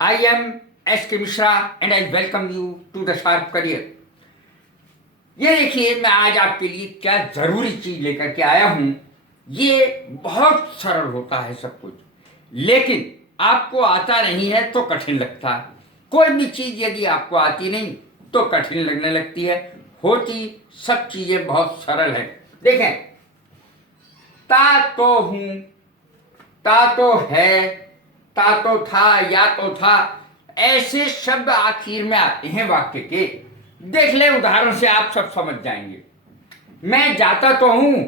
I am S.K. Mishra and I welcome you to the Sharp Career. ये देखिए मैं आज आपके लिए क्या ज़रूरी चीज़ लेकर के आया हूँ। ये बहुत सरल होता है सब कुछ, लेकिन आपको आता नहीं है तो कठिन लगता है। कोई भी चीज़ यदि आपको आती नहीं तो कठिन लगने लगती है। होती सब चीज़ें बहुत सरल है। देखें, ता तो हूँ, ता तो है, ता तो था, या तो था, ऐसे शब्द आखिर में आते हैं वाक्य के। देख ले उदाहरण से आप सब समझ जाएंगे। मैं जाता तो हूं,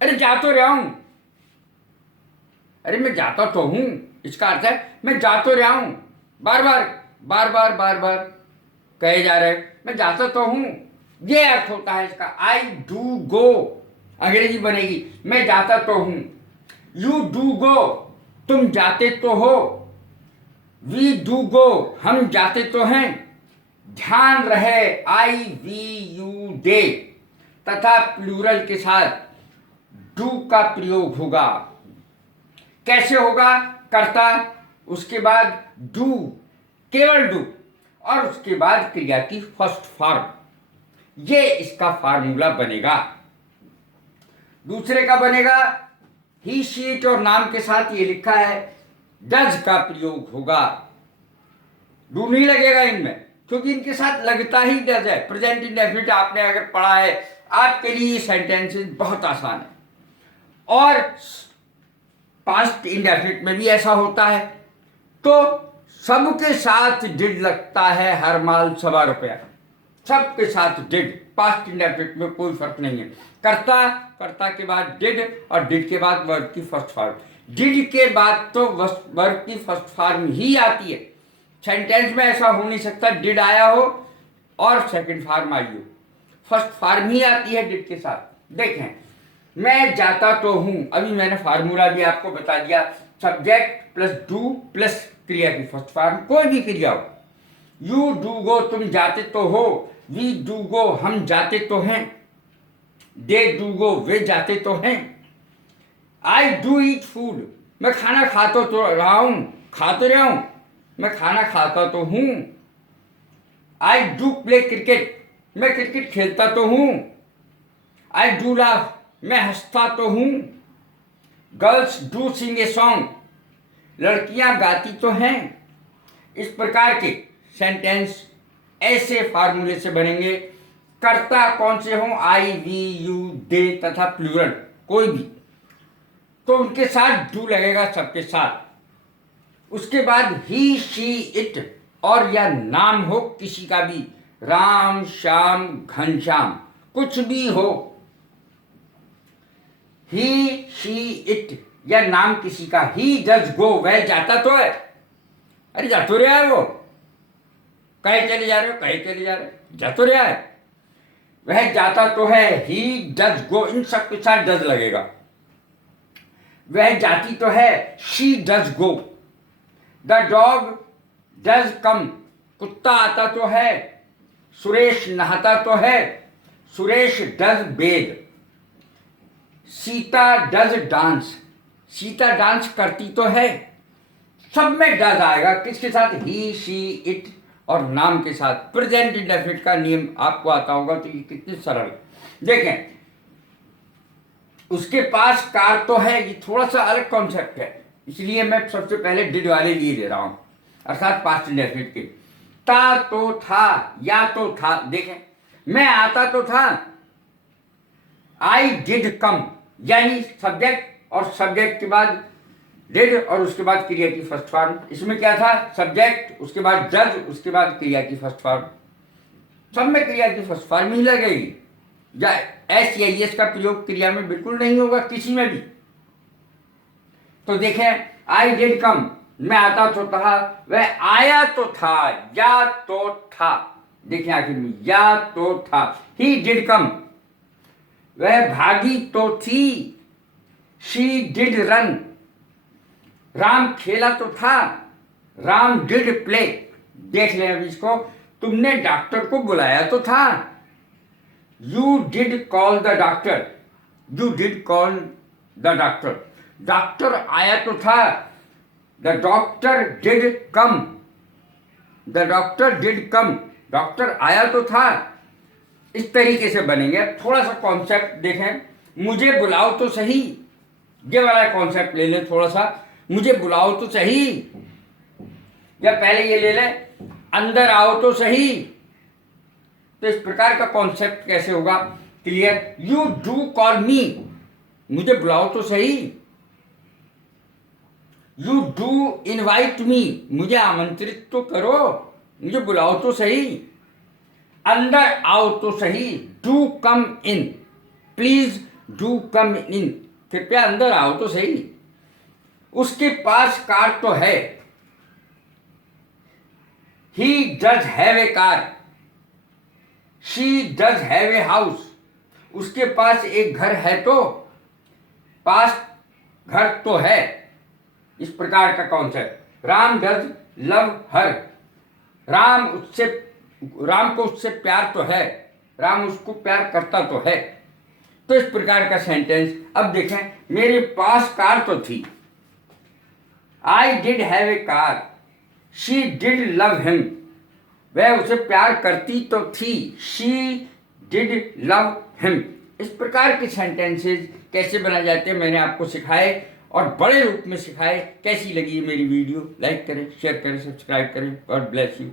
अरे जा तो रहा हूं, अरे मैं जाता तो हूं, इसका अर्थ है मैं जा तो रहा हूं। बार बार बार बार बार बार कहे जा रहे मैं जाता तो हूं, ये अर्थ होता है इसका। आई डू गो अंग्रेजी बनेगी मैं जाता तो हूं। यू डू गो तुम जाते तो हो। वी डू गो हम जाते तो हैं। ध्यान रहे आई वी यू दे तथा प्लूरल के साथ डू का प्रयोग होगा। कैसे होगा? कर्ता, उसके बाद डू, केवल डू, और उसके बाद क्रिया की फर्स्ट फॉर्म। ये इसका फार्मूला बनेगा। दूसरे का बनेगा ही शीट और नाम के साथ ये लिखा है डज का प्रयोग होगा। डू नहीं लगेगा इनमें, क्योंकि इनके साथ लगता ही डज है। प्रेजेंट इंडेफिनिट आपने अगर पढ़ा है, आपके लिए सेंटेंसेस बहुत आसान है। और पास्ट इंडेफिनिट में भी ऐसा होता है। तो सबके साथ डिड लगता है, हर माल सवा रुपया, सबके साथ डिड। पास्ट इंडेफिनिट में कोई फर्क नहीं है। कर्ता, कर्ता के बाद डिड, और डिड के बाद वर्ब की फर्स्ट फॉर्म। डिड के बाद तो वर्ब की फर्स्ट फॉर्म ही आती है। सेंटेंस में ऐसा हो नहीं सकता डिड आया हो और सेकंड फॉर्म आई हो। फर्स्ट फॉर्म ही आती है डिड के साथ। देखें, मैं जाता तो हूं, अभी मैंने फार्मूला भी आपको बता दिया। सब्जेक्ट प्लस डू प्लस क्रिया की फर्स्ट फॉर्म, कोई भी क्रिया हो। यू डू गो तुम जाते तो हो। वी डू गो हम जाते तो हैं। दे डू गो वे जाते तो हैं। आई डू ईट फूड मैं खाना खाता तो रहा हूं, खा तो रहा हूं, मैं खाना खाता तो हूं। आई डू प्ले क्रिकेट मैं क्रिकेट खेलता तो हूं। आई डू लाफ मैं हंसता तो हूं। Girls do sing a song लड़कियां गाती तो हैं। इस प्रकार के सेंटेंस ऐसे फार्मूले से बनेंगे। कर्ता कौन से हों? आई वी यू दे तथा प्लूरल कोई भी, तो उनके साथ डू लगेगा सबके साथ। उसके बाद ही शी इट, और या नाम हो किसी का भी, राम श्याम घनश्याम कुछ भी हो। ही शी इट या नाम किसी का। ही डज गो वह जाता तो है, अरे जा तो रहा है वो, कहे चले जा रहे हो, कहे चले जा रहे हो, जा तो रहा है, वह जाता तो है। ही डज गो इन सब के साथ डज लगेगा। वह जाती तो है, she does go. The dog does come कुत्ता आता तो है। सुरेश नहाता तो है, Suresh does bathe. Sita does dance Sita dance करती तो है। सब में डज आएगा, किसके साथ? ही शी इट और नाम के साथ। प्रेजेंट इंडेफिनिट का नियम आपको आता होगा, तो ये कितनी सरल। देखें, उसके पास कार तो है, ये थोड़ा सा अलग कॉन्सेप्ट है, इसलिए मैं सबसे पहले डिड वाले लिए ले रहा हूं, अर्थात पास्ट इंडेफिनिट के। ता तो था, या तो था। देखें, मैं आता तो था, आई डिड कम, यानी सब्जेक्ट और सब्जेक्ट के बाद डिड और उसके बाद क्रिया की फर्स्ट फॉर्म। इसमें क्या था? सब्जेक्ट, उसके बाद डज, उसके बाद क्रिया की फर्स्ट फॉर्म। सब में क्रिया की फर्स्ट फॉर्म ही लगेगी। या एस या एस का प्रयोग क्रिया में बिल्कुल नहीं होगा, किसी में भी। तो देखें, आई डिड कम मैं आता तो था, वह आया तो था, या तो था। देखें आखिर में या तो था। ही डिड कम वह भागी तो थी। शी डिड रन राम खेला तो था। Ram did play. देख लें अभी इसको, तुमने डॉक्टर को बुलाया तो था। You did call the doctor you did call the doctor. Doctor आया तो था, the doctor did come, the doctor did come, doctor आया तो था। इस तरीके से बनेंगे। थोड़ा सा कॉन्सेप्ट देखें, मुझे बुलाओ तो सही, ये वाला कॉन्सेप्ट ले लें थोड़ा सा, मुझे बुलाओ तो सही, या पहले ये ले लें, अंदर आओ तो सही। तो इस प्रकार का कॉन्सेप्ट कैसे होगा क्लियर? यू डू कॉल मी, मुझे बुलाओ तो सही। यू डू इनवाइट मी, मुझे आमंत्रित तो करो, मुझे बुलाओ तो सही। अंदर आओ तो सही, do come in, please do come in, कृपया अंदर आओ तो सही। उसके पास कार तो है, he does have a car, she does have a house, उसके पास एक घर है तो, पास घर तो है। इस प्रकार का कॉन्सेप्ट। राम डज लव हर, राम को उससे प्यार तो है, राम उसको प्यार करता तो है। तो इस प्रकार का सेंटेंस। अब देखें, मेरे पास कार तो थी, I did have a car, she did love him, वह उसे प्यार करती तो थी, शी डिड लव हिम। इस प्रकार के सेंटेंसेस कैसे बनाए जाते हैं मैंने आपको सिखाए और बड़े रूप में सिखाए। कैसी लगी मेरी वीडियो? लाइक करें, शेयर करें, सब्सक्राइब करें। God bless you.